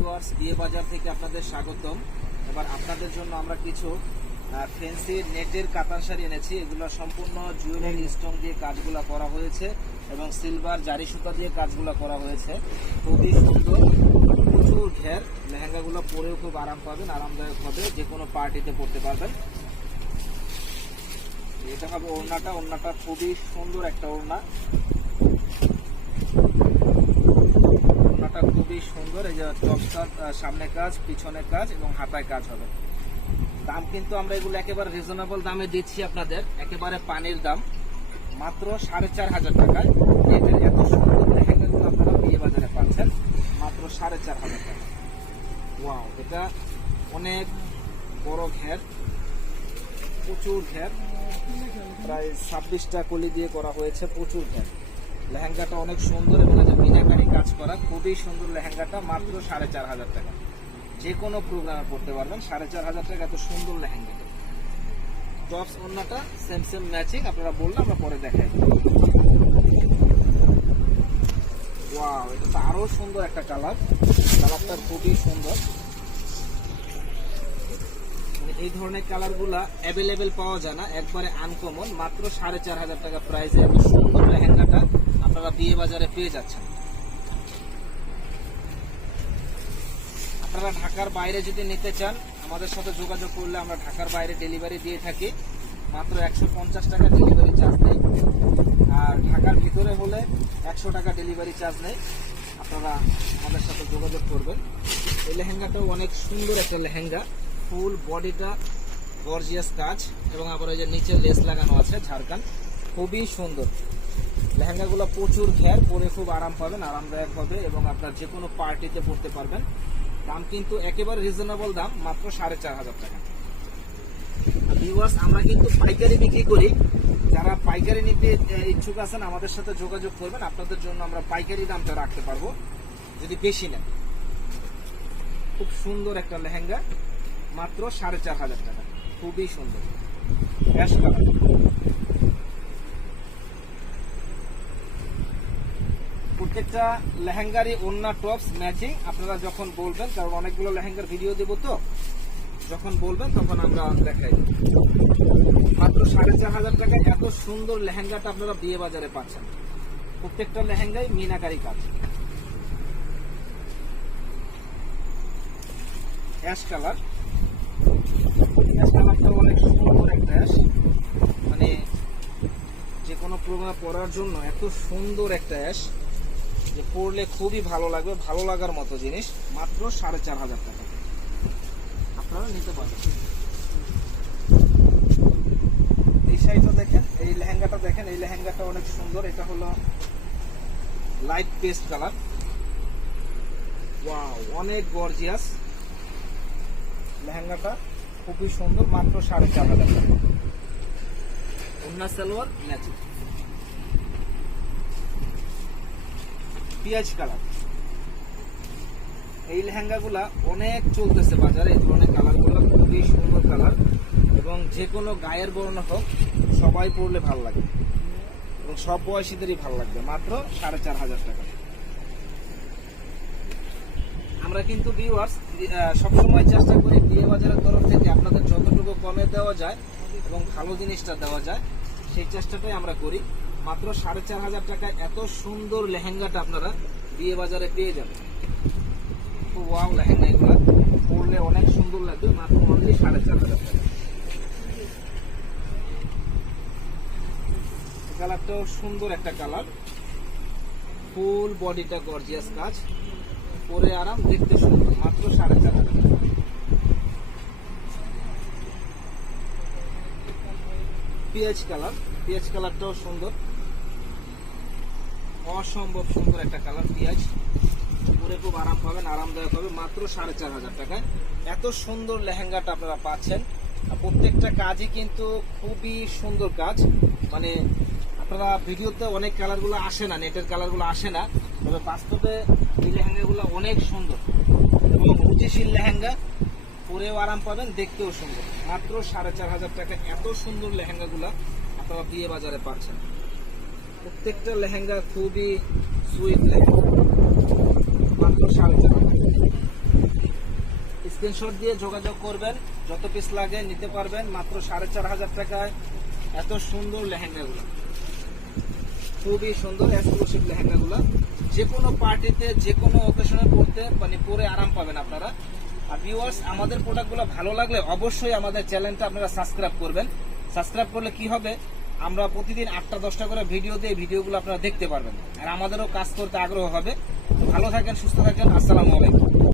Viewers বিয়ে বাজার থেকে আপনাদের স্বাগতম। এবার আপনাদের জন্য আমরা কিছু ফেন্সি নেটের কাতার শাড়ি এনেছি। এগুলো সম্পূর্ণ জুয়েলারি স্টোন দিয়ে কাজগুলো করা হয়েছে এবং সিলভার জারি সুতা দিয়ে কাজগুলো করা হয়েছে। খুবই সুন্দর প্রচুর ঘের। লেহেঙ্গাগুলো পরেও খুব আরাম পাবেন আরামদায়ক হবে। যে কোনো পার্টিতে পরতে পারবেন। এটা হবে ওড়নাটা। ওড়নাটা খুবই সুন্দর একটা ওড়না ওড়নাটা খুবই সুন্দর। এই যে টপসটার সামনে কাজ, পিছনে কাজ এবং হাতায় কাজ হবে। দাম কিন্তু আমরা এগুলো একেবারে রিজনেবল দামে দিচ্ছি আপনাদের। একেবারে পানির দাম। মাত্র সাড়ে চার হাজার টাকায়। এদের এত সুন্দর লেহেঙ্গাগুলো আপনারা বিয়ে বাজারে পাচ্ছেন। মাত্র সাড়ে চার হাজার টাকা। ওয়াও এটা অনেক বড় ঘের। প্রচুর ঘের। প্রায় ছাব্বিশটা কলি দিয়ে করা হয়েছে প্রচুর ঘের। লেহেঙ্গাটা অনেক সুন্দর এবং যে মিনাকারি কাজ করা খুবই সুন্দর লেহেঙ্গাটা, মাত্র সাড়ে চার হাজার টাকা। যে কোনো প্রোগ্রামে পড়তে পারবেন, সাড়ে চার হাজার টাকা এত সুন্দর লেহেঙ্গা। টপস অন্যটা সেম সেম ম্যাচিং আপনারা বললে আমরা পরে দেখাই। ওয়াও এটা তো আরও সুন্দর একটা কালার কালারটা খুবই সুন্দর। মানে এই ধরনের কালারগুলা অ্যাভেলেবেল পাওয়া যায় না, একবারে আনকমন মাত্র সাড়ে চার হাজার টাকা প্রাইসে সুন্দর লেহেঙ্গাটা। আপনারা বিয়ে বাজারে পেয়ে যাচ্ছেন। আপনারা ঢাকার বাইরে যদি নিতে চান, আমাদের সাথে যোগাযোগ করলে আমরা ঢাকার বাইরে ডেলিভারি দিয়ে থাকি। মাত্র একশো পঞ্চাশ টাকা ডেলিভারি চার্জ নেই। আর ঢাকার ভিতরে হলে একশো টাকা ডেলিভারি চার্জ নেই। আপনারা আমাদের সাথে যোগাযোগ করবেন। এই লেহেঙ্গাটাও অনেক সুন্দর একটা লেহেঙ্গা। ফুল বডিটা গর্জিয়াস কাজ। এবং আবার ওই যে নিচে লেস লাগানো আছে ঝাড়খান খুবই সুন্দর। লেহেঙ্গাগুলো প্রচুর ঘের, পরে খুব আরাম পাবেন, আরামদায়ক হবে এবং আপনার যে কোনো পার্টিতে পরতে পারবেন। দাম কিন্তু একেবারে রিজনেবল দাম, মাত্র সাড়ে চার হাজার টাকা। ভিউয়ার্স আমরা কিন্তু পাইকারি বিক্রি করি। যারা পাইকারি নিতে ইচ্ছুক আছেন, আমাদের সাথে যোগাযোগ করবেন। আপনাদের জন্য আমরা পাইকারি দামটা রাখতে পারব, যদি বেশি নেন। খুব সুন্দর একটা লেহেঙ্গা, মাত্র সাড়ে চার হাজার টাকা। খুবই সুন্দর। অ্যাশ প্রত্যেকটা লেহেঙ্গারই ওন্না টপস, ম্যাচিং, আপনারা যখন বলবেন, কারণ অনেকগুলো লেহেঙ্গার ভিডিও দেবো তো, যখন বলবেন তখন আমরা দেখাই। মাত্র সাড়ে চার হাজার টাকায় এত সুন্দর লেহেঙ্গাটা আপনারা বিয়ে বাজারে পাচ্ছেন। প্রত্যেকটা লেহেঙ্গাই মিনাকারি কাজ। Ash colour. অ্যাশ কালারটা অনেক সুন্দর একটা অ্যাশ। মানে যে কোনো প্রোগ্রাম পরার জন্য এত সুন্দর একটা অ্যাশ। যে পরলে খুবই ভালো লাগবে, ভালো লাগার মতো জিনিস, মাত্র সাড়ে চার হাজার টাকা। আপনারা নিতে পারবেন এই শাড়িটা দেখেন, এই লেহেঙ্গাটা দেখেন, এই লেহেঙ্গাটা অনেক সুন্দর। এটা হলো লাইট পেস্ট কালার অনেক গর্জিয়াস লেহেঙ্গাটা খুবই সুন্দর, মাত্র সাড়ে চার হাজার টাকা। অন্য সালোয়ার ম্যাচিং পিঁয়াজ কালার। এই লেহেঙ্গাগুলা অনেক চলতেছে বাজারে, এই ধরনের কালারগুলো, খুবই সুন্দর কালার। এবং যে কোনো গায়ের বর্ণ হোক, সবাই পরলে ভালো লাগে। এবং সব বয়সীদেরই ভালো লাগবে, মাত্র সাড়ে চার হাজার টাকা। আমরা কিন্তু ভিউয়ার্স সবসময় চেষ্টা করি বিয়ে বাজারের তরফ থেকে আপনাদের যতটুকু কমে দেওয়া যায় এবং ভালো জিনিসটা দেওয়া যায়, সেই চেষ্টাটাই আমরা করি। মাত্র সাড়ে চার হাজার টাকায় এত সুন্দর লেহেঙ্গাটা আপনারা বিয়ে বাজারে পেয়ে যাবেন। খুব ওয়াও লেহেঙ্গা এগুলো পরলে অনেক সুন্দর লাগবে, মাত্র অনলি সাড়ে চার হাজার টাকা। কালারটাও সুন্দর একটা কালার। ফুল বডিটা গর্জিয়াস কাজ। পরে আরাম দেখতে সুন্দর, মাত্র সাড়ে চার হাজার। পেঁয়াজ কালার পেঁয়াজ কালারটাও সুন্দর। অসম্ভব সুন্দর একটা কালার পেঁয়াজ। পরে খুব আরাম পাবেন, আরামদায়ক হবে, মাত্র সাড়ে চার হাজার টাকায়। এত সুন্দর লেহেঙ্গাটা আপনারা পাচ্ছেন। প্রত্যেকটা কাজই কিন্তু খুবই সুন্দর কাজ। মানে আপনারা ভিডিওতে অনেক কালারগুলো আসে না, নেটের কালারগুলো আসে না, তবে বাস্তবে এই লেহেঙ্গাগুলো অনেক সুন্দর। এবং রুচিশীল লেহেঙ্গা, পরেও আরাম পাবেন, দেখতেও সুন্দর। মাত্র সাড়ে চার হাজার টাকা এত সুন্দর লেহেঙ্গাগুলো আপনারা বিয়ে বাজারে পাচ্ছেন। প্রত্যেকটা লেহেঙ্গা খুবই সুইট লেহেঙ্গা। মাত্র সাড়ে চার স্ক্রিনশট দিয়ে যোগাযোগ করবেন, যত পিস লাগে নিতে পারবেন, মাত্র সাড়ে চার হাজার টাকায় এত সুন্দর লেহেঙ্গাগুলো। খুবই সুন্দর এক্সক্লুসিভ লেহেঙ্গাগুলো। যে কোনো পার্টিতে যে কোনো অকেশনে পড়তে মানে পরে আরাম পাবেন আপনারা। আর ভিউয়ার্স আমাদের প্রোডাক্টগুলো ভালো লাগলে অবশ্যই আমাদের চ্যানেলটা আপনারা সাবস্ক্রাইব করবেন। সাবস্ক্রাইব করলে কি হবে? আমরা প্রতিদিন আটটা, দশটা করে ভিডিও দিয়ে ভিডিওগুলো আপনারা দেখতে পারবেন। আর আমাদেরও কাজ করতে আগ্রহ হবে। ভালো থাকেন, সুস্থ থাকেন। আসসালামু আলাইকুম।